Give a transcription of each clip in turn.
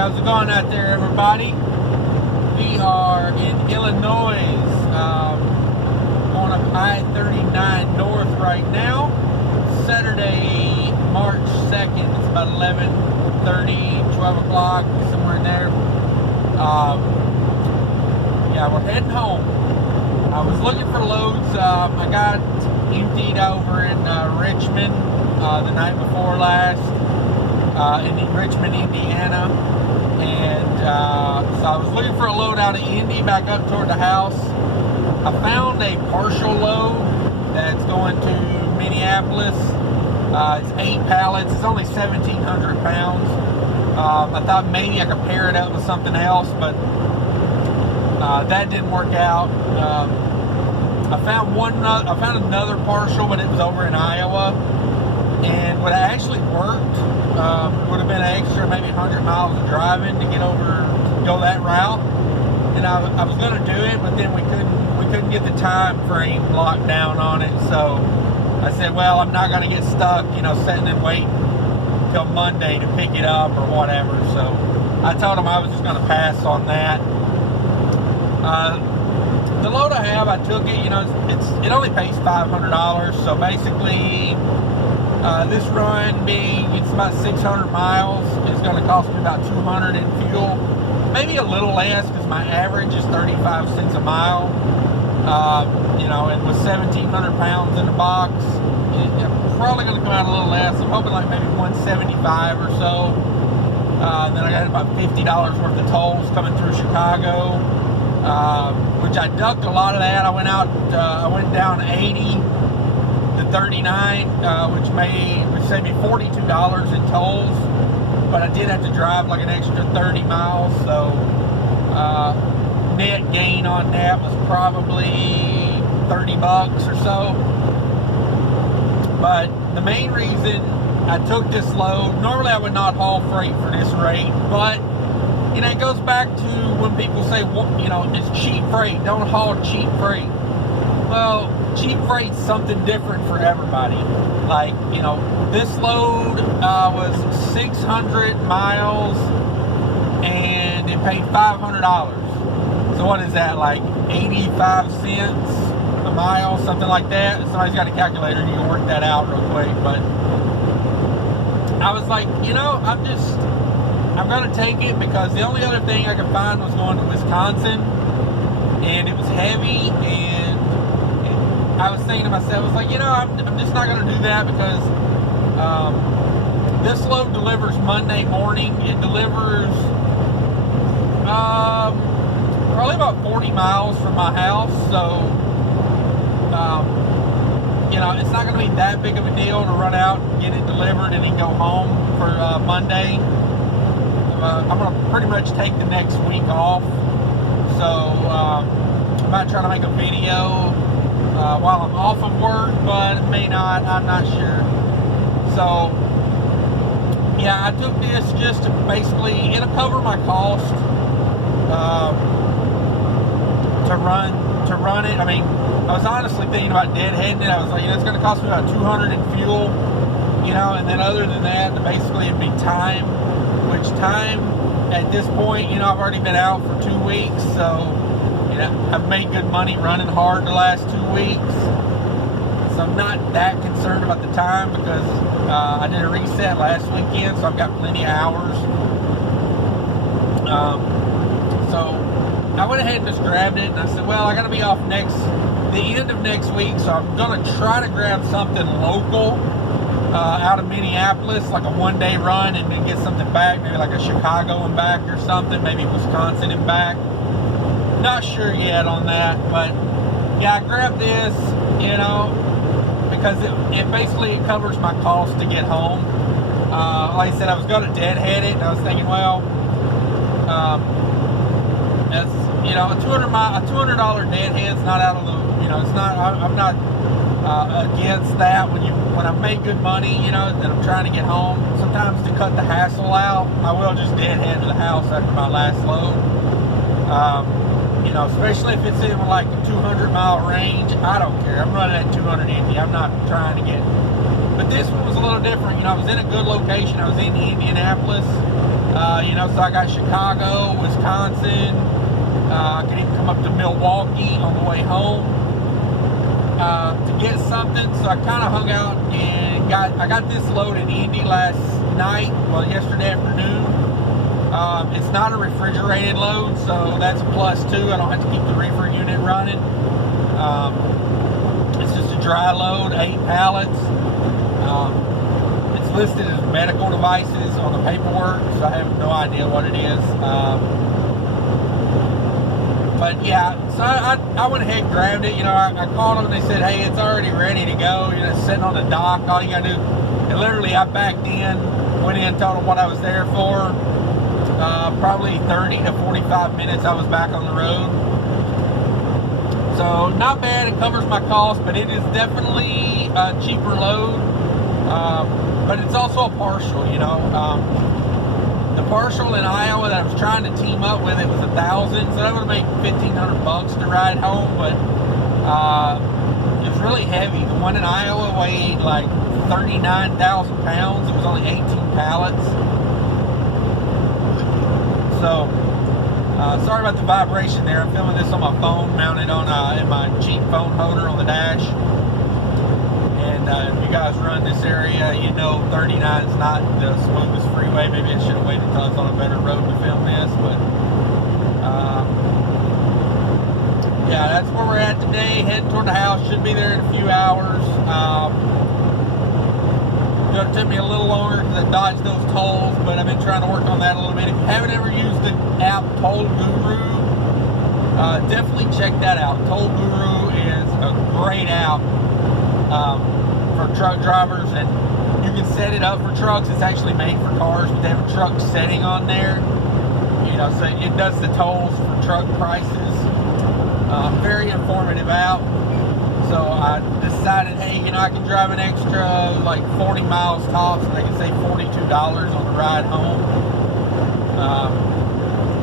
how's it going out there, everybody? We are in Illinois, on I-39 North right now. Saturday, March 2nd. It's about 11:30, 12 o'clock, somewhere in there. Yeah, we're heading home. I was looking for loads. I got emptied over in Richmond the night before last, in Richmond, Indiana. And so I was looking for a load out of Indy back up toward the house. I found a partial load that's going to Minneapolis. It's 8 pallets. It's only 1,700 pounds. I thought maybe I could pair it up with something else, but that didn't work out. I found another partial, but it was over in Iowa, and what actually worked would have been an extra maybe 100 miles of driving to go that route. And I was going to do it, but then we couldn't get the time frame locked down on it. So I said, well, I'm not going to get stuck, sitting and waiting till Monday to pick it up or whatever. So I told him I was just going to pass on that. The load I have, I took it, it only pays $500. So basically, this run it's about 600 miles, is going to cost me about $200 in fuel. Maybe a little less because my average is 35 cents a mile. And with 1,700 pounds in the box, it's probably going to come out a little less. I'm hoping like maybe 175 or so. Then I got about $50 worth of tolls coming through Chicago, which I ducked a lot of that. I went down 80 to 39, which saved me $42 in tolls. But I did have to drive like an extra 30 miles, so net gain on that was probably 30 bucks or so. But the main reason I took this load, normally I would not haul freight for this rate, but it goes back to when people say, it's cheap freight, don't haul cheap freight. Well, cheap freight's something different for everybody. Like, this load was 600 miles and it paid $500. So what is that, like 85 cents a mile, something like that? Somebody's got a calculator, you can work that out real quick. But I was like, I'm going to take it because the only other thing I could find was going to Wisconsin, and it was heavy, and I was thinking to myself, I was like, I'm just not going to do that because this load delivers Monday morning. It delivers probably about 40 miles from my house, so it's not going to be that big of a deal to run out and get it delivered and then go home for Monday. I'm going to pretty much take the next week off, so I might try to make a video while I'm off of work, but it may not, I'm not sure. So yeah, I took this just to basically, it'll cover my cost to run it. I mean, I was honestly thinking about deadheading it. I was like, it's going to cost me about $200 in fuel, and then other than that, basically it'd be time, which time at this point, I've already been out for 2 weeks, so I've made good money running hard the last 2 weeks, so I'm not that concerned about the time because I did a reset last weekend, so I've got plenty of hours. So I went ahead and just grabbed it, and I said, well, I got to be off the end of next week, so I'm going to try to grab something local out of Minneapolis, like a one-day run, and then get something back, maybe like a Chicago and back or something, maybe Wisconsin and back. Not sure yet on that, but yeah, I grabbed this, because it basically covers my cost to get home. Like I said, I was going to deadhead it, and I was thinking, well, as a $200 deadhead's not out of the, it's not. I'm not against that when I make good money, that I'm trying to get home. Sometimes to cut the hassle out, I will just deadhead to the house after my last load. Especially if it's in like a 200-mile range, I don't care. I'm running at 280. I'm not trying to get But this one was a little different. You know, I was in a good location. I was in Indianapolis. You know, so I got Chicago, Wisconsin. I could even come up to Milwaukee on the way home to get something. So I kind of hung out and I got this load in Indy last night, well, yesterday afternoon. It's not a refrigerated load, so that's a plus too. I don't have to keep the reefer unit running. It's just a dry load, 8 pallets. It's listed as medical devices on the paperwork, so I have no idea what it is. But yeah, so I went ahead and grabbed it. You know, I called them and they said, hey, it's already ready to go. You know, it's sitting on the dock. All you gotta do. And literally, I backed in, went in, told them what I was there for. Probably 30 to 45 minutes I was back on the road. So not bad, it covers my cost, but it is definitely a cheaper load. But it's also a partial, you know. The partial in Iowa that I was trying to team up with, it was 1,000, so that would make $1,500 to ride home, but it was really heavy. The one in Iowa weighed like 39,000 pounds. It was only 18 pallets. So, sorry about the vibration there. I'm filming this on my phone, mounted on in my Jeep phone holder on the dash. And if you guys run this area, you know 39 is not the smoothest freeway. Maybe I should have waited until I was on a better road to film this. But, yeah, that's where we're at today. Heading toward the house. Should be there in a few hours. It's going to take me a little longer because I dodged those tolls, but I've been trying to work on that a little bit. If you haven't ever used the app Toll Guru, definitely check that out. Toll Guru is a great app for truck drivers, and you can set it up for trucks. It's actually made for cars, but they have a truck setting on there. You know, so it does the tolls for truck prices. Very informative app. So I decided, hey, you know, I can drive an extra like 40 miles tops, and they can save $42 on the ride home.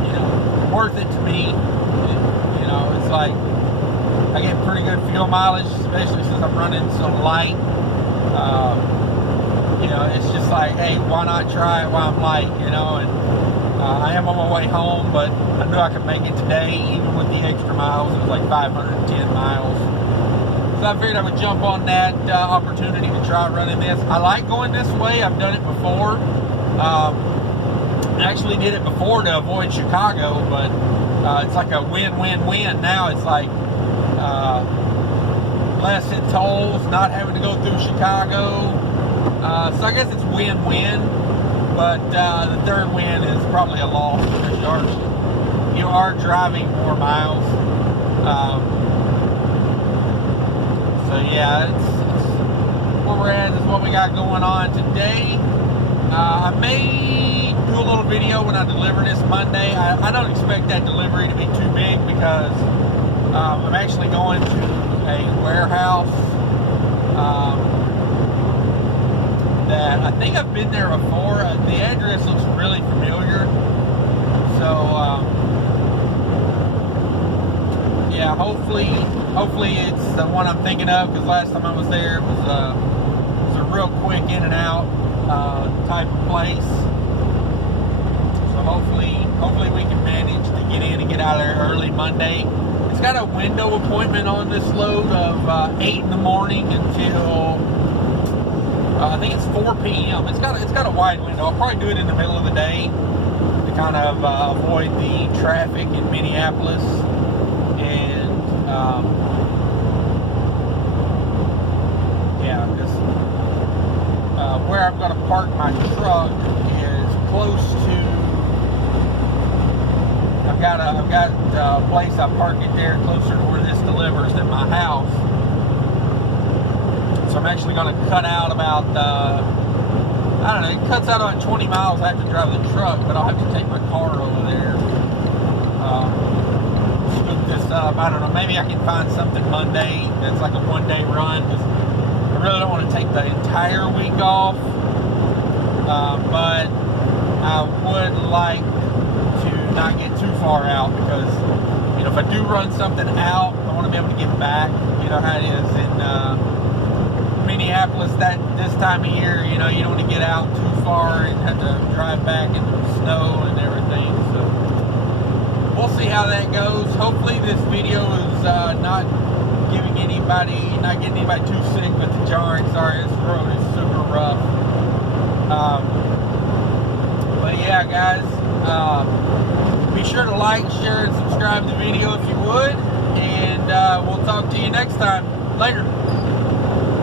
You know, worth it to me. You know, it's like I get pretty good fuel mileage, especially since I'm running so light. You know, it's just like, hey, why not try it while I'm light? You know, and I am on my way home, but I knew I could make it today, even with the extra miles. It was like 510 miles. So I figured I would jump on that opportunity to try running this. I like going this way. I've done it before. I actually did it before to avoid Chicago, but it's like a win-win-win. Now it's like less in tolls, not having to go through Chicago. So I guess it's win-win, but the third win is probably a loss because you are driving more miles. So yeah, it's where we're at is what we got going on today. I may do a little video when I deliver this Monday. I don't expect that delivery to be too big because I'm actually going to a warehouse that I think I've been there before. The address looks really familiar. So yeah, hopefully it's the one I'm thinking of, because last time I was there it was a real quick in and out type of place. So hopefully we can manage to get in and get out of there early Monday. It's got a window appointment on this load of 8 in the morning until I think it's 4 p.m. It's got a wide window. I'll probably do it in the middle of the day to kind of avoid the traffic in Minneapolis. And yeah, because where I'm going to park my truck is close to. I've got a place I park it there closer to where this delivers than my house. So I'm actually going to cut out about I don't know. It cuts out about 20 miles. I have to drive the truck, but I'll have to take my car over there. Scoop this up. I don't know. Maybe I can find something Monday that's like a one-day run. Because I really don't want to take the entire week off. But I would like to not get too far out, because you know, if I do run something out, I want to be able to get back. You know how it is in Minneapolis. Minneapolis this time of year, you know, you don't want to get out too far and have to drive back in the snow and everything. So we'll see how that goes. Hopefully this video is not getting anybody too sick with the jarring. Sorry, this road is super rough. But yeah, guys, be sure to like, share, and subscribe to the video if you would, and we'll talk to you next time. Later.